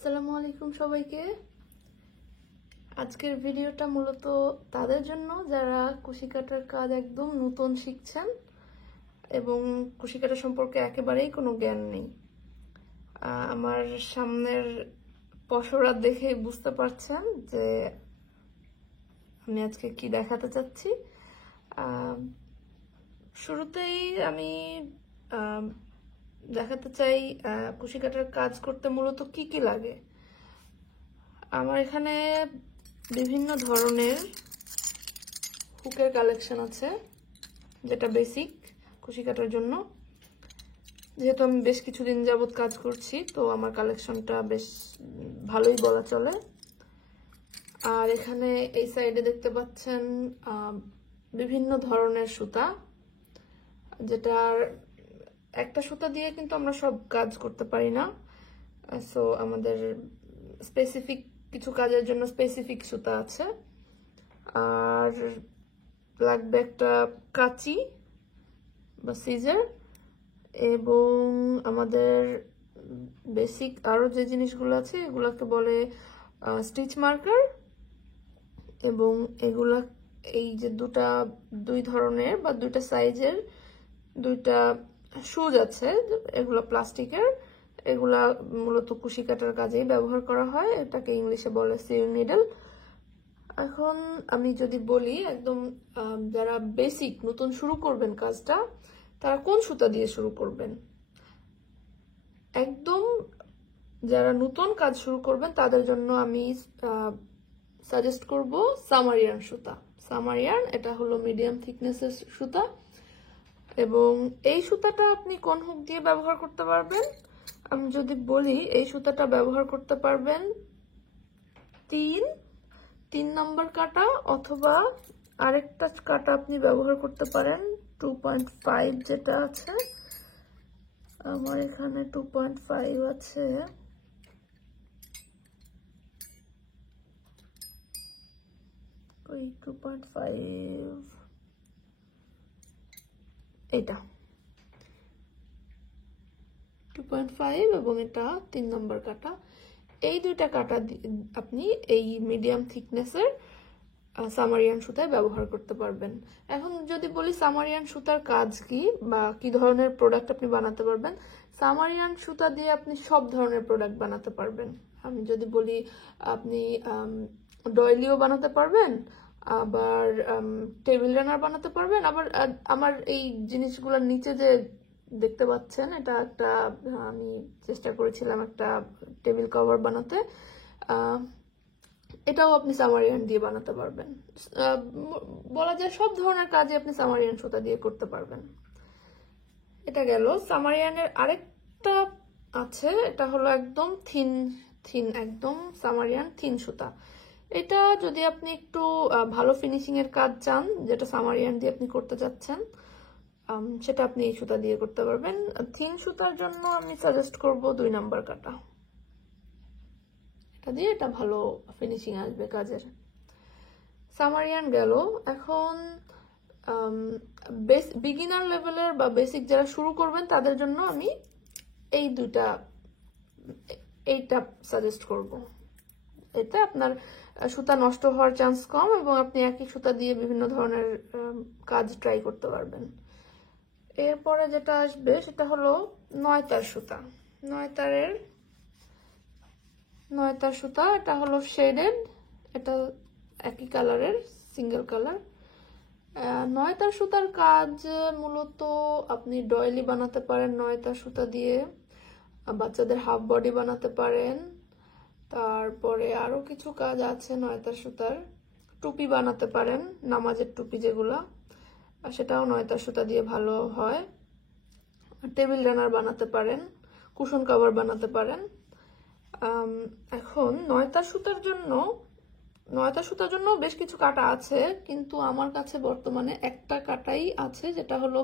আসসালামু আলাইকুম সবাইকে। আজকের ভিডিওটা মূলত তাদের জন্য যারা কুশি কাটার কাজ একদম নতুন শিখছেন এবং কুশি কাটা সম্পর্কে একেবারেই কোনো জ্ঞান নেই। আমার সামনের পসরা দেখে বুঝতে পারছেন যে আমি আজকে কি দেখাতে চাচ্ছি। শুরুতেই আমি দেখাতে চাই কুশি কাটার কাজ করতে মূলত কি কি লাগে। আমার এখানে বিভিন্ন ধরনের হুকের কালেকশন আছে, যেটা বেসিক কুশি কাটার জন্য। যেহেতু আমি বেশ কিছুদিন যাবত কাজ করছি, তো আমার কালেকশনটা বেশ ভালোই বলা চলে। আর এখানে এই সাইডে দেখতে পাচ্ছেন বিভিন্ন ধরনের সুতা, যেটার একটা সুতা দিয়ে কিন্তু আমরা সব কাজ করতে পারি না। সো আমাদের স্পেসিফিক কিছু কাজের জন্য স্পেসিফিক সুতা আছে। আর লাগবে একটা কাঁচি বা সিজার, এবং আমাদের বেসিক আরো যে জিনিসগুলো আছে এগুলোকে বলে স্টিচ মার্কার, এবং এগুলা এই যে দুই ধরনের বা দুইটা সাইজের দুইটা সুজ আছে, এগুলো প্লাস্টিকের। এগুলা মূলত কুশি কাটার কাজেই ব্যবহার করা হয়, এটাকে ইংলিশে বলে সিউইং নিডল। এখন আমি যদি বলি একদম যারা বেসিক নতুন শুরু করবেন কাজটা, তারা কোন সুতা দিয়ে শুরু করবেন। একদম যারা নতুন কাজ শুরু করবেন তাদের জন্য আমি সাজেস্ট করব সামারিয়ান সুতা। সামারিয়ান এটা হলো মিডিয়াম থিকনেসের সুতা, এবং এই সুতাটা আপনি কোন হুক দিয়ে ব্যবহার করতে পারবেন। আমি যদি বলি এই সুতাটা ব্যবহার করতে পারবেন তিন নম্বর কাটা, অথবা আরেকটা কাটা আপনি ব্যবহার করতে পারেন 2.5 যেটা আছে। আমার এখানে 2.5 আছে। ওই 2.5 এটা 2.5 এবং এটা 3 নম্বর কাটা। এই দুইটা কাটা আপনি এই মিডিয়াম থিকনেসের সামারিয়ান সুতায় ব্যবহার করতে পারবেন। এখন যদি বলি সামারিয়ান সুতার কাজ কি বা কি ধরনের প্রোডাক্ট আপনি বানাতে পারবেন, সামারিয়ান সুতা দিয়ে আপনি সব ধরনের প্রোডাক্ট বানাতে পারবেন। আমি যদি বলি আপনি ডয়েলিও বানাতে পারবেন, আবার টেবিল রানার বানাতে পারবেন, আবার আমার এই জিনিসগুলোর নিচে যে দেখতে পাচ্ছেন এটা একটা আমি চেষ্টা করেছিলাম একটা টেবিল কভার বানাতে, এটাও আপনি সামারিয়ান দিয়ে বানাতে পারবেন। বলা যায় সব ধরনের কাজই আপনি সামারিয়ান সুতা দিয়ে করতে পারবেন। এটা গেল। সামারিয়ানের আরেকটা আছে, এটা হলো একদম থিন একদম সামারিয়ান থিন সুতা। এটা যদি আপনি একটু ভালো ফিনিশিং এর কাজ চান, যেটা সামারিয়ান দিয়ে আপনি করতে যাচ্ছেন, সেটা আপনি এই সুতা দিয়ে করতে পারবেন। থিন সুতার জন্য আমি সাজেস্ট করব 2 নম্বর কাটা। এটা দিয়ে এটা ভালো ফিনিশিং আসবে কাজের। সামারিয়ান গেল। এখন বিগিনার লেভেলের বা বেসিক যারা শুরু করবেন তাদের জন্য আমি এইটা সাজেস্ট করব। এতে আপনার সুতা নষ্ট হওয়ার চান্স কম, এবং আপনি একই সুতা দিয়ে বিভিন্ন ধরনের কাজ ট্রাই করতে পারবেন। এরপরে যেটা আসবে সেটা হলো 9 তার সুতা। 9 তার সুতা, এটা হলো শেডেড, এটা একই কালারের সিঙ্গেল কালার। 9 তার সুতার কাজ মূলত আপনি ডয়েলি বানাতে পারেন 9 তার সুতা দিয়ে, বাচ্চাদের হাফ বডি বানাতে পারেন, তারপরে আরো কিছু কাজ আছে 9 তার সুতার। টুপি বানাতে পারেন, নামাজের টুপি যেগুলা, সেটাও 9 তার সুতা দিয়ে ভালো হয়। টেবিল রানার বানাতে পারেন, কুশন কভার বানাতে পারেন। এখন 9 তার সুতার জন্য বেশ কিছু কাটা আছে, কিন্তু আমার কাছে বর্তমানে একটা কাটাই আছে, যেটা হলো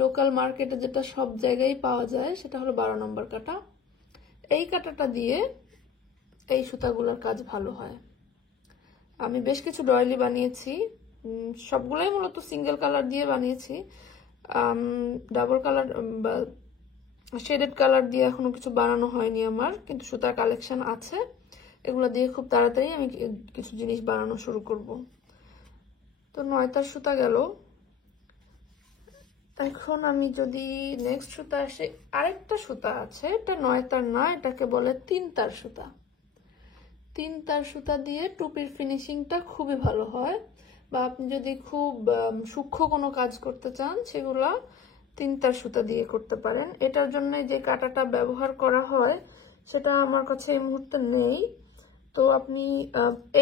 লোকাল মার্কেটে যেটা সব জায়গায় পাওয়া যায়, সেটা হলো 12 নম্বর কাটা। এই কাটাটা দিয়ে এই সুতাগুলোর কাজ ভালো হয়। আমি বেশ কিছু ডয়েলি বানিয়েছি, সবগুলোই মূলত সিঙ্গেল কালার দিয়ে বানিয়েছি। ডাবল কালার বা শেডেড কালার দিয়ে এখনো কিছু বানানো হয়নি আমার, কিন্তু সুতার কালেকশন আছে। এগুলো দিয়ে খুব তাড়াতাড়ি আমি কিছু জিনিস বানানো শুরু করব। তো 9 তার সুতা গেল। এখন আমি যদি নেক্সট সুতা আসে, আরেকটা সুতা আছে, এটা 9 তার না, এটাকে বলে 3 তার সুতা। 3 তার সুতা দিয়ে টুপির ফিনিশিংটা খুবই ভালো হয়, বা আপনি যদি খুব সূক্ষ্ম কোনো কাজ করতে চান সেগুলা 3 তার সুতা দিয়ে করতে পারেন। এটার জন্য যে কাঁটাটা ব্যবহার করা হয় সেটা আমার কাছে এই মুহূর্তে নেই, তো আপনি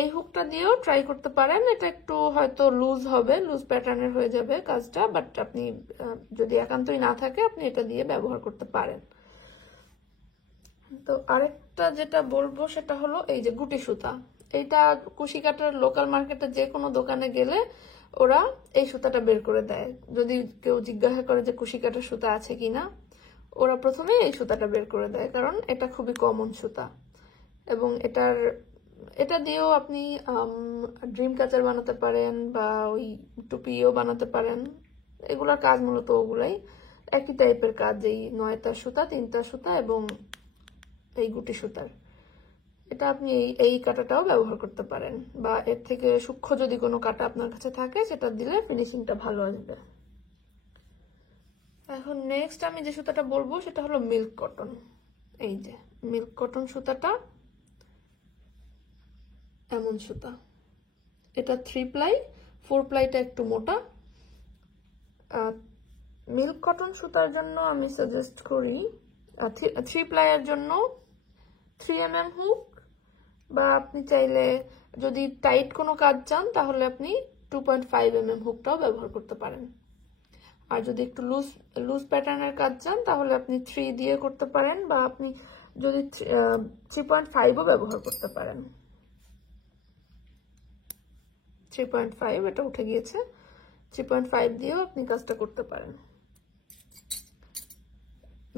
এই হুকটা দিয়েও ট্রাই করতে পারেন। এটা একটু হয়তো লুজ হবে, লুজ প্যাটার্নের হয়ে যাবে কাজটা, বাট আপনি যদি একান্তই না থাকে আপনি এটা দিয়ে ব্যবহার করতে পারেন। তো আরেকটা যেটা বলবো সেটা হলো এই যে গুটি সুতা। এইটা কুশিকাটার লোকাল মার্কেটে যে কোনো দোকানে গেলে ওরা এই সুতাটা বের করে দেয়। যদি কেউ জিজ্ঞাসা করে যে কুশিকাটার সুতা আছে কিনা, ওরা প্রথমে এই সুতাটা বের করে দেয়, কারণ এটা খুবই কমন সুতা। এবং এটা দিয়েও আপনি ড্রিম ক্যাচার বানাতে পারেন বা ওই টুপিও বানাতে পারেন। এগুলোর কাজ মূলত ওগুলাই, একই টাইপের কাজ, এই 9 তার সুতা, 3 তার সুতা এবং এই গুটি সুতার। এটা আপনি এই কাঁটাটাও ব্যবহার করতে পারেন, বা এর থেকে সূক্ষ্ম যদি কোনো কাঁটা আপনার কাছে থাকে সেটা দিলে ফিনিশিংটা ভালো আসবে। এখন নেক্সট আমি যে সুতাটা বলবো সেটা হলো মিল্ক কটন। এই যে মিল্ক কটন সুতাটা এমন সুতা, এটা 3 প্লাই, 4 প্লাইটা একটু মোটা। মিল্ক কটন সুতার জন্য আমি সাজেস্ট করি 3 প্লাইয়ের জন্য 3mm হুক, বা আপনি চাইলে যদি টাইট কোনো কাজ চান তাহলে আপনি 2.5mm হুকটাও ব্যবহার করতে পারেন। আর যদি একটু লুজ প্যাটার্নের কাজ চান তাহলে আপনি 3 দিয়ে করতে পারেন, বা আপনি যদি 3.5ও ব্যবহার করতে পারেন। 3.5 এটা উঠে গিয়েছে, 3.5 দিয়েও আপনি কাজটা করতে পারেন।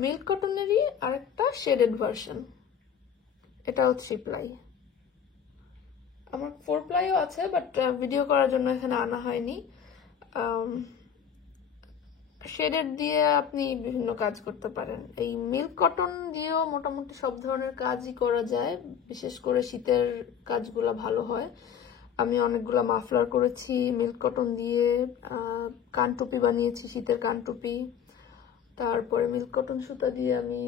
মিল্ক কটনেরই আরেকটা শেডেড ভার্সন, এটাও 3 প্লাই। আমার 4 প্লাইও আছে, বাট ভিডিও করার জন্য এখানে আনা হয়নি। শেডেড দিয়ে আপনি বিভিন্ন কাজ করতে পারেন। এই মিল্ক কটন দিয়েও মোটামুটি সব ধরনের কাজই করা যায়, বিশেষ করে শীতের কাজগুলো ভালো হয়। আমি অনেকগুলো মাফলার করেছি মিল্ক কটন দিয়ে, কানটুপি বানিয়েছি, শীতের কানটুপি। তারপরে মিল্ক কটন সুতা দিয়ে আমি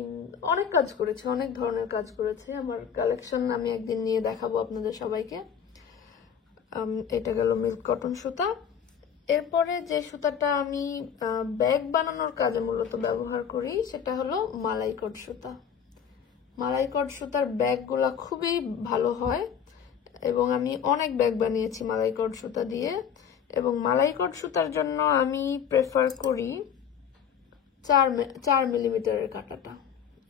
অনেক কাজ করেছি, অনেক ধরনের কাজ করেছি। আমার কালেকশন আমি একদিন নিয়ে দেখাবো আপনাদের সবাইকে। এটা গেল মিল্ক কটন সুতা। এরপরে যে সুতাটা আমি ব্যাগ বানানোর কাজে মূলত ব্যবহার করি সেটা হলো মালাইকট সুতা। মালাইকট সুতার ব্যাগগুলা খুবই ভালো হয়, এবং আমি অনেক ব্যাগ বানিয়েছি মালাইকট সুতা দিয়ে। এবং মালাইকট সুতার জন্য আমি প্রেফার করি 4 মিলিমিটারের কাঁটাটা।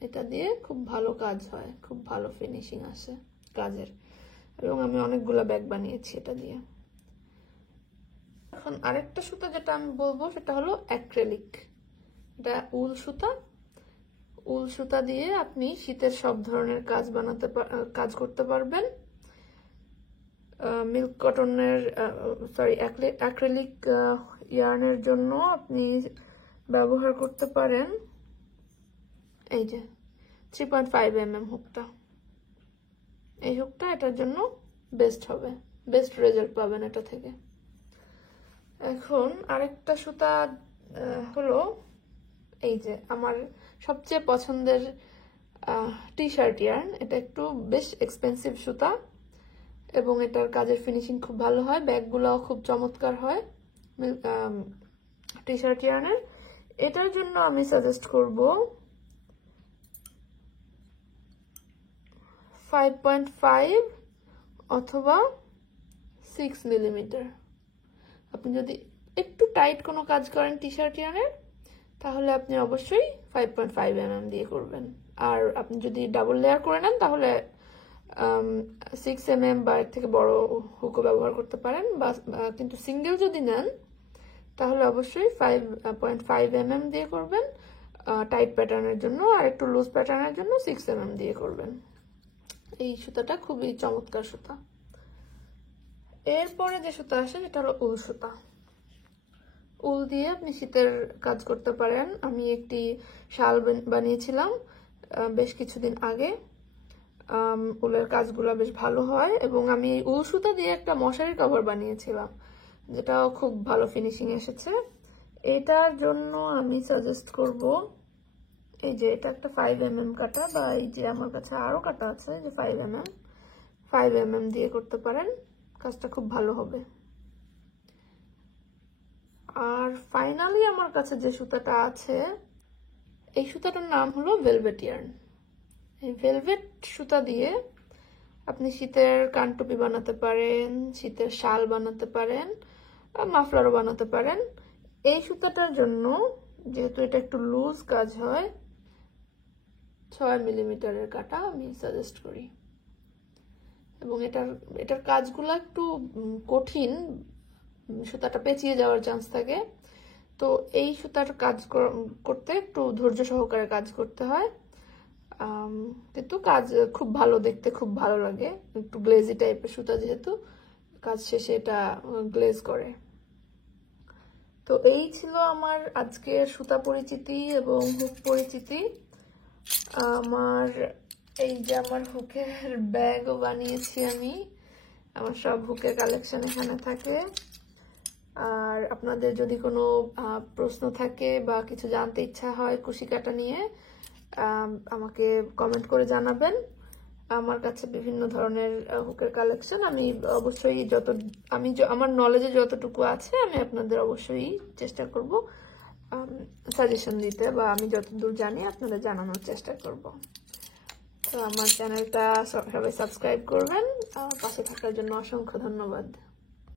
এটা দিয়ে খুব ভালো কাজ হয়, খুব ভালো ফিনিশিং আসে কাজের, এবং আমি অনেকগুলো ব্যাগ বানিয়েছি এটা দিয়ে। এখন আরেকটা সুতা যেটা আমি বলবো সেটা হলো অ্যাক্রিলিক। এটা উল সুতা। উল সুতা দিয়ে আপনি শীতের সব ধরনের কাজ করতে পারবেন। মিল্ক কটনের অ্যাক্রিলিক ইয়ার্নের জন্য আপনি ব্যবহার করতে পারেন এই যে 3.5mm হুকটা। এই হুকটা এটার জন্য বেস্ট হবে, বেস্ট রেজাল্ট পাবেন এটা থেকে। এখন আরেকটা সুতা হলো এই যে আমার সবচেয়ে পছন্দের টি শার্ট ইয়ার্ন। এটা একটু বেশ এক্সপেন্সিভ সুতা, এবং এটার কাজের ফিনিশিং খুব ভালো হয়, ব্যাগগুলোও খুব চমৎকার হয় টি শার্ট ইয়ার্নের। এটার জন্য আমি সাজেস্ট করব 5.5 অথবা 6 মিলিমিটার। আপনি যদি একটু টাইট কোনো কাজ করেন টি শার্ট ইয়ার্নের তাহলে আপনি অবশ্যই 5.5mm দিয়ে করবেন। আর আপনি যদি ডাবল লেয়ার করে নেন তাহলে 6mm বা এর থেকে বড় হুকও ব্যবহার করতে পারেন, বা কিন্তু সিঙ্গেল যদি নেন তাহলে অবশ্যই 5.5mm দিয়ে করবেন টাইট প্যাটার্নের জন্য, আর একটু লুজ প্যাটার্নের জন্য 6mm দিয়ে করবেন। এই সুতাটা খুবই চমৎকার সুতা। এরপরে যে সুতা আসে সেটা হলো উল সুতা। উল দিয়ে আপনি শীতের কাজ করতে পারেন। আমি একটি শাল বানিয়েছিলাম বেশ কিছুদিন আগে। উলের কাজগুলো বেশ ভালো হয়, এবং আমি উল সুতা দিয়ে একটা মশারি কভার বানিয়েছিলাম, যেটাও খুব ভালো ফিনিশিং এসেছে। এটার জন্য আমি সাজেস্ট করব, এই যে এটা একটা 5mm কাটা, বা এই যে আমার কাছে আরো কাটা আছে যে 5mm দিয়ে করতে পারেন, কাজটা খুব ভালো হবে। আর ফাইনালি আমার কাছে যে সুতাটা আছে, এই সুতাটার নাম হলো ভেলভেট ইয়ার্ন। এই ভেলভেট সুতা দিয়ে আপনি শীতের কানটুপি বানাতে পারেন, শীতের শাল বানাতে পারেন, মাফলারও বানাতে পারেন। এই সুতাটার জন্য, যেহেতু এটা একটু লুজ কাজ হয়, 6mm কাটা আমি সাজেস্ট করি। এবং এটার কাজগুলো একটু কঠিন, সুতাটা পেঁচিয়ে যাওয়ার চান্স থাকে। তো এই সুতার কাজ করতে একটু ধৈর্য সহকারে কাজ করতে হয়, কিন্তু কাজ খুব ভালো, দেখতে খুব ভালো লাগে। একটু গ্লেজি টাইপের সুতা, যেহেতু কাজ শেষে এটা গ্লেজ করে। তো এই ছিল আমার আজকের সুতা পরিচিতি এবং হুক পরিচিতি। আমার এই যে আমার হুকের ব্যাগও বানিয়েছি আমি, আমার সব হুকের কালেকশন এখানে থাকে। আর আপনাদের যদি কোনো প্রশ্ন থাকে বা কিছু জানতে ইচ্ছা হয় কুশি কাটা নিয়ে, আমাকে কমেন্ট করে জানাবেন। আমার কাছে বিভিন্ন ধরনের হুকের কালেকশন, আমি অবশ্যই আমার নলেজে যতটুকু আছে আমি আপনাদের অবশ্যই চেষ্টা করব সাজেশন দিতে, বা আমি যতদূর জানি আপনাদের জানানোর চেষ্টা করব। তো আমার চ্যানেলটা সবাই সাবস্ক্রাইব করবেন। পাশে থাকার জন্য অসংখ্য ধন্যবাদ।